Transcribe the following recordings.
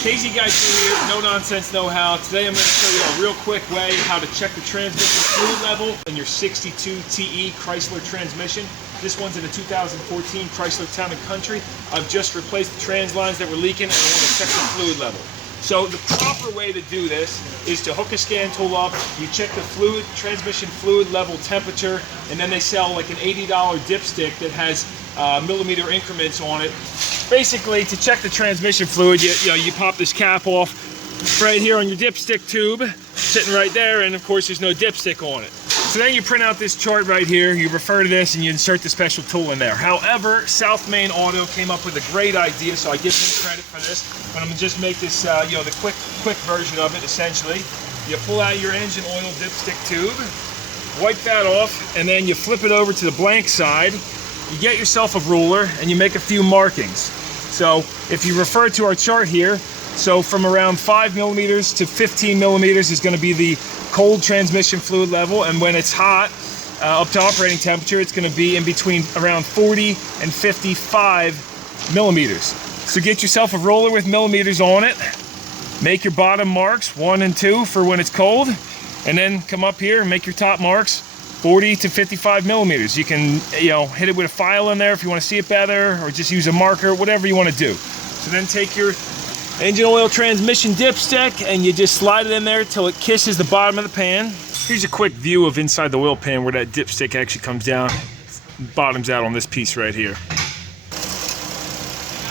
KZ Guy 2 here, No Nonsense Know-How. Today I'm going to show you a real quick way how to check the transmission fluid level in your 62 TE Chrysler transmission. This one's in a 2014 Chrysler Town and Country. I've just replaced the trans lines that were leaking and I want to check the fluid level. So the proper way to do this is to hook a scan tool up, you check the transmission fluid level temperature, and then they sell like an $80 dipstick that has millimeter increments on it. Basically, to check the transmission fluid, you pop this cap off right here on your dipstick tube, sitting right there, and of course there's no dipstick on it. So then you print out this chart right here, you refer to this, and you insert the special tool in there. However, South Main Auto came up with a great idea, so I give them credit for this. But I'm gonna just make this, the quick version of it. Essentially, you pull out your engine oil dipstick tube, wipe that off, and then you flip it over to the blank side. You get yourself a ruler, and you make a few markings. So if you refer to our chart here, so from around 5 millimeters to 15 millimeters is going to be the cold transmission fluid level, and when it's hot, up to operating temperature, it's going to be in between around 40 and 55 millimeters. So get yourself a roller with millimeters on it, make your bottom marks 1 and 2 for when it's cold, and then come up here and make your top marks 40 to 55 millimeters. You can hit it with a file in there if you want to see it better, or just use a marker, whatever you want to do. So then take your engine oil transmission dipstick and you just slide it in there till it kisses the bottom of the pan. Here's a quick view of inside the oil pan where that dipstick actually comes down, bottoms out on this piece right here.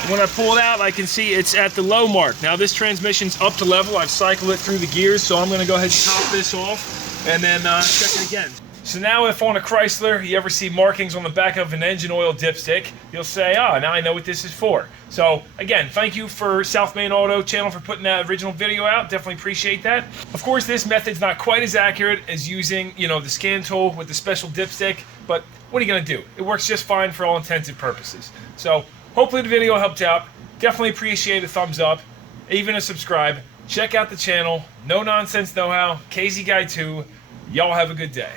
When I pull it out, I can see it's at the low mark. Now this transmission's up to level. I've cycled it through the gears, so I'm going to go ahead and top this off and then check it again. So now if on a Chrysler you ever see markings on the back of an engine oil dipstick, you'll say, oh, now I know what this is for. So again, thank you for South Main Auto channel for putting that original video out. Definitely appreciate that. Of course, this method's not quite as accurate as using, the scan tool with the special dipstick, but what are you gonna do? It works just fine for all intents and purposes. So hopefully the video helped out. Definitely appreciate a thumbs up, even a subscribe. Check out the channel, No Nonsense Know-How, KZ Guy 2. Y'all have a good day.